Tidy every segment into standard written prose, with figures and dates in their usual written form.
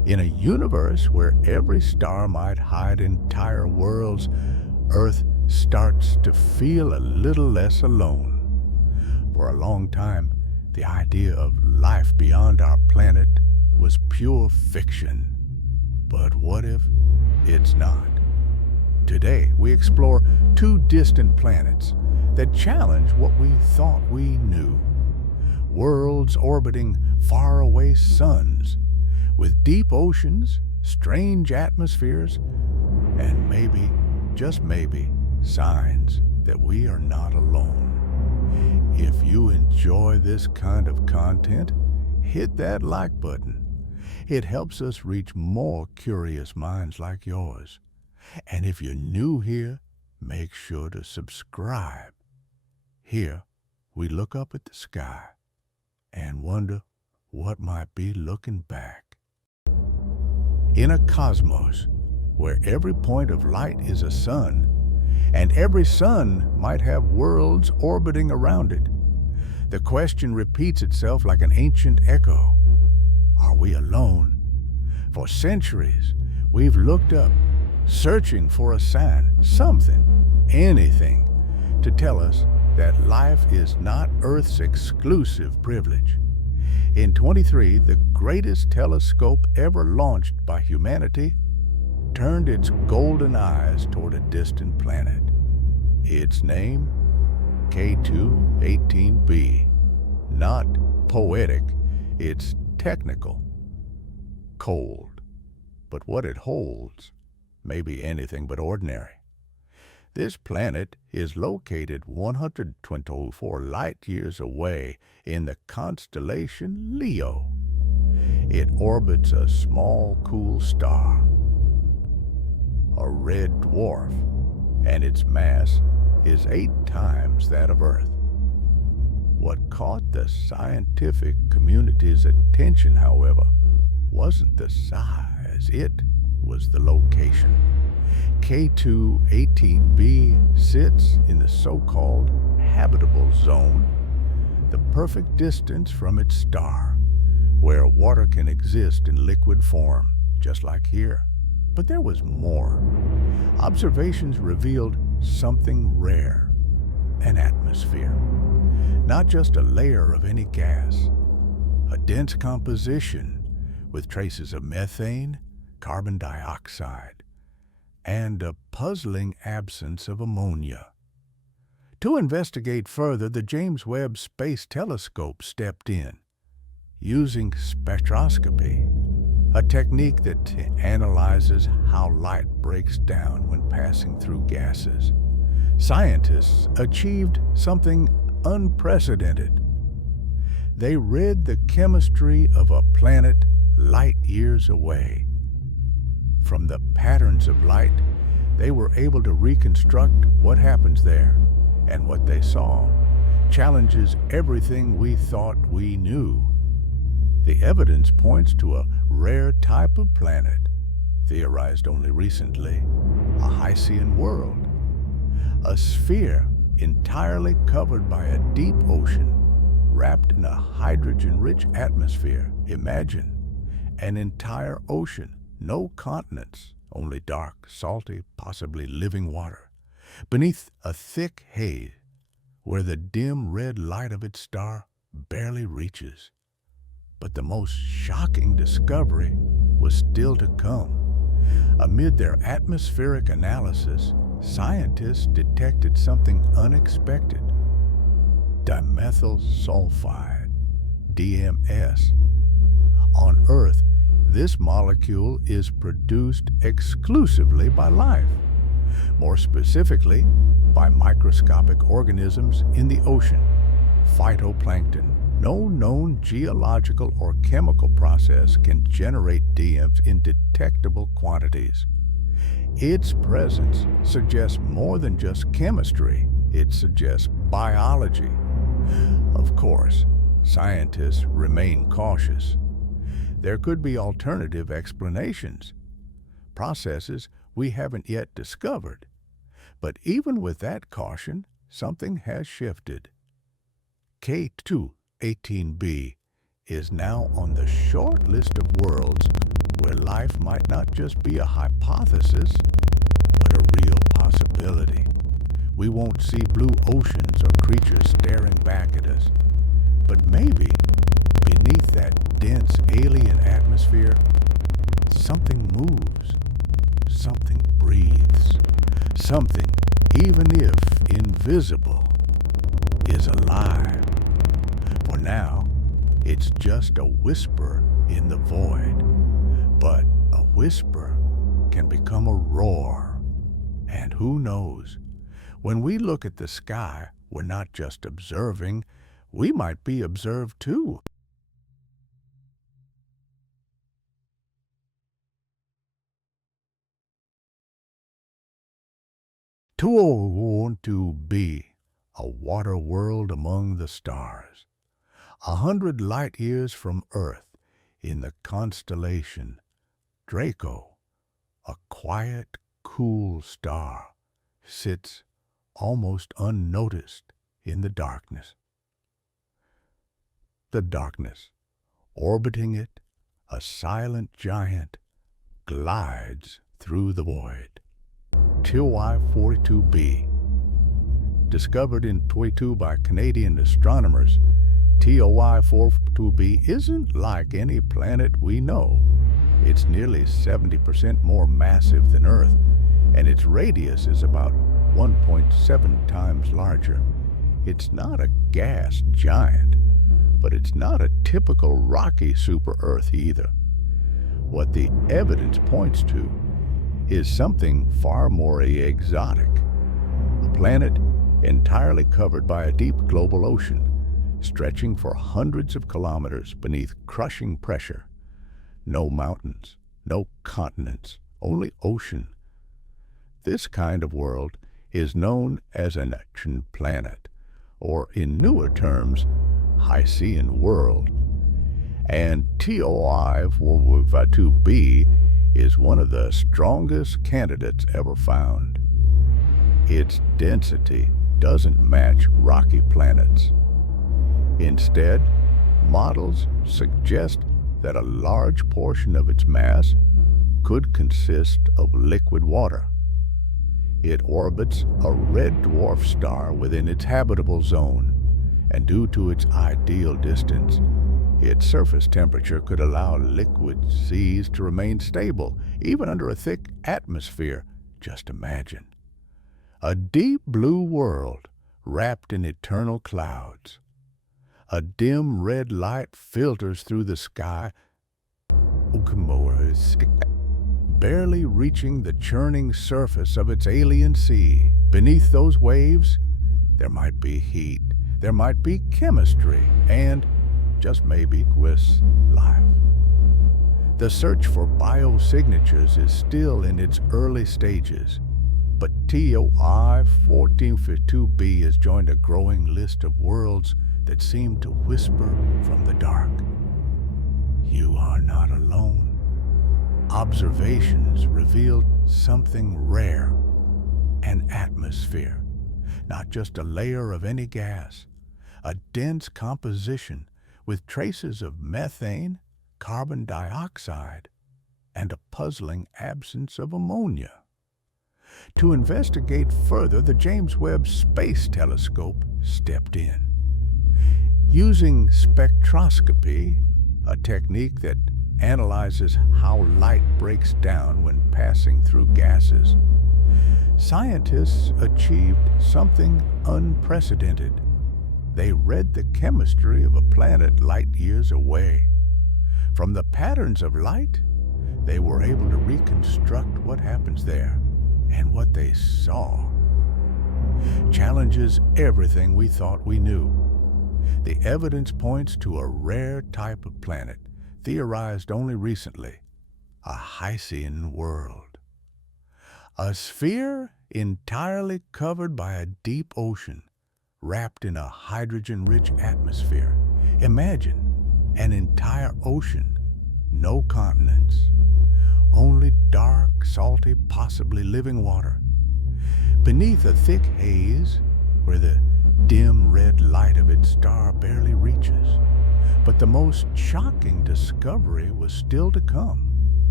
In a universe where every star might hide entire worlds, Earth starts to feel a little less alone. For a long time, the idea of life beyond our planet was pure fiction. But what if it's not? Today, we explore two distant planets that challenge what we thought we knew. Worlds orbiting faraway suns, with deep oceans, strange atmospheres, and maybe, just maybe, signs that we are not alone. If you enjoy this kind of content, hit that like button. It helps us reach more curious minds like yours. And if you're new here, make sure to subscribe. Here, we look up at the sky and wonder what might be looking back. In a cosmos where every point of light is a sun, and every sun might have worlds orbiting around it, the question repeats itself like an ancient echo. Are we alone? For centuries, we've looked up, searching for a sign, something, anything, to tell us that life is not Earth's exclusive privilege. In 23, the greatest telescope ever launched by humanity turned its golden eyes toward a distant planet. Its name? K2-18b. Not poetic, it's technical. Cold. But what it holds may be anything but ordinary. This planet is located 124 light-years away in the constellation Leo. It orbits a small, cool star, a red dwarf, and its mass is 8 times that of Earth. What caught the scientific community's attention, however, wasn't the size, it was the location. K2-18b sits in the so-called habitable zone, the perfect distance from its star, where water can exist in liquid form, just like here. But there was more. Observations revealed something rare, an atmosphere. Not just a layer of any gas, a dense composition with traces of methane, carbon dioxide, and a puzzling absence of ammonia. To investigate further, the James Webb Space Telescope stepped in, using spectroscopy, a technique that analyzes how light breaks down when passing through gases. Scientists achieved something unprecedented. They read the chemistry of a planet light years away. From the patterns of light, they were able to reconstruct what happens there, and what they saw challenges everything we thought we knew. The evidence points to a rare type of planet, theorized only recently, a Hycean world, a sphere entirely covered by a deep ocean, wrapped in a hydrogen-rich atmosphere. Imagine an entire ocean, no continents, only dark, salty, possibly living water, beneath a thick haze where the dim red light of its star barely reaches. But the most shocking discovery was still to come. Amid their atmospheric analysis, scientists detected something unexpected: dimethyl sulfide, DMS. On Earth, this molecule is produced exclusively by life, more specifically by microscopic organisms in the ocean, phytoplankton. No known geological or chemical process can generate DMS in detectable quantities. Its presence suggests more than just chemistry, it suggests biology. Of course, scientists remain cautious. There could be alternative explanations, processes we haven't yet discovered. But even with that caution, something has shifted. K2-18b is now on the short list of worlds where life might not just be a hypothesis, but a real possibility. We won't see blue oceans or creatures staring back at us, but maybe beneath that dense alien atmosphere, something moves, something breathes, something, even if invisible, is alive. For now, it's just a whisper in the void, but a whisper can become a roar. And who knows, when we look at the sky, we're not just observing, we might be observed too. K2-18b, a water world among the stars. 100 light years from Earth, in the constellation Draco, a quiet, cool star, sits almost unnoticed in the darkness. The darkness, orbiting it, a silent giant, glides through the void. TOI-42b, discovered in 2022 by Canadian astronomers, TOI-42b isn't like any planet we know. It's nearly 70% more massive than Earth, and its radius is about 1.7 times larger. It's not a gas giant, but it's not a typical rocky super-Earth either. What the evidence points to is something far more exotic. A planet entirely covered by a deep global ocean, stretching for hundreds of kilometers beneath crushing pressure. No mountains, no continents, only ocean. This kind of world is known as an action planet, or in newer terms, Hycean world. And TOI-42b is one of the strongest candidates ever found. Its density doesn't match rocky planets. Instead, models suggest that a large portion of its mass could consist of liquid water. It orbits a red dwarf star within its habitable zone, and due to its ideal distance, its surface temperature could allow liquid seas to remain stable, even under a thick atmosphere. Just imagine. A deep blue world wrapped in eternal clouds. A dim red light filters through the sky, barely reaching the churning surface of its alien sea. Beneath those waves, there might be heat, there might be chemistry, and just maybe with life. The search for biosignatures is still in its early stages, but TOI-1452b has joined a growing list of worlds that seem to whisper from the dark. You are not alone. Observations revealed something rare, an atmosphere, not just a layer of any gas, a dense composition with traces of methane, carbon dioxide, and a puzzling absence of ammonia. To investigate further, the James Webb Space Telescope stepped in. Using spectroscopy, a technique that analyzes how light breaks down when passing through gases, scientists achieved something unprecedented. They read the chemistry of a planet light years away. From the patterns of light, they were able to reconstruct what happens there, and what they saw challenges everything we thought we knew. The evidence points to a rare type of planet, theorized only recently, a Hycean world. A sphere entirely covered by a deep ocean, wrapped in a hydrogen-rich atmosphere. Imagine an entire ocean, no continents, only dark, salty, possibly living water. Beneath a thick haze, where the dim red light of its star barely reaches. But the most shocking discovery was still to come.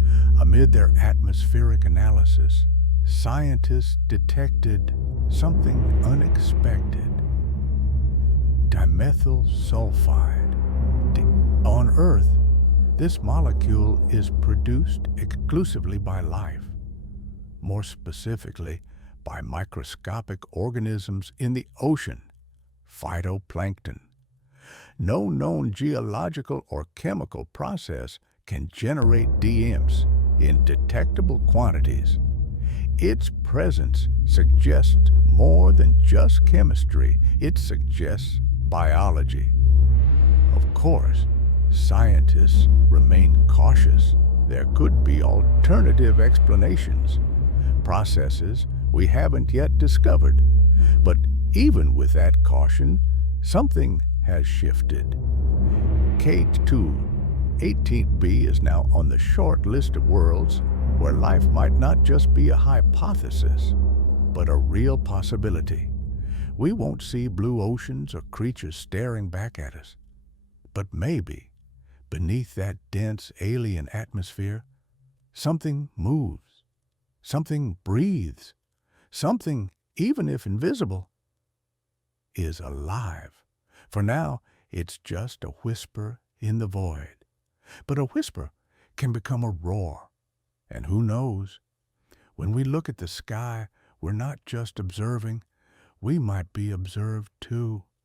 Amid their atmospheric analysis, scientists detected something unexpected: dimethyl sulfide. On Earth, this molecule is produced exclusively by life, more specifically by microscopic organisms in the ocean, phytoplankton. No known geological or chemical process can generate DMs in detectable quantities. Its presence suggests more than just chemistry, it suggests biology. Of course, scientists remain cautious. There could be alternative explanations, processes we haven't yet discovered. But even with that caution, something has shifted. K2-18b is now on the short list of worlds where life might not just be a hypothesis, but a real possibility. We won't see blue oceans or creatures staring back at us. But maybe, beneath that dense alien atmosphere, something moves, something breathes, something, even if invisible, is alive. For now, it's just a whisper in the void. But a whisper can become a roar. And who knows? When we look at the sky, we're not just observing, we might be observed too.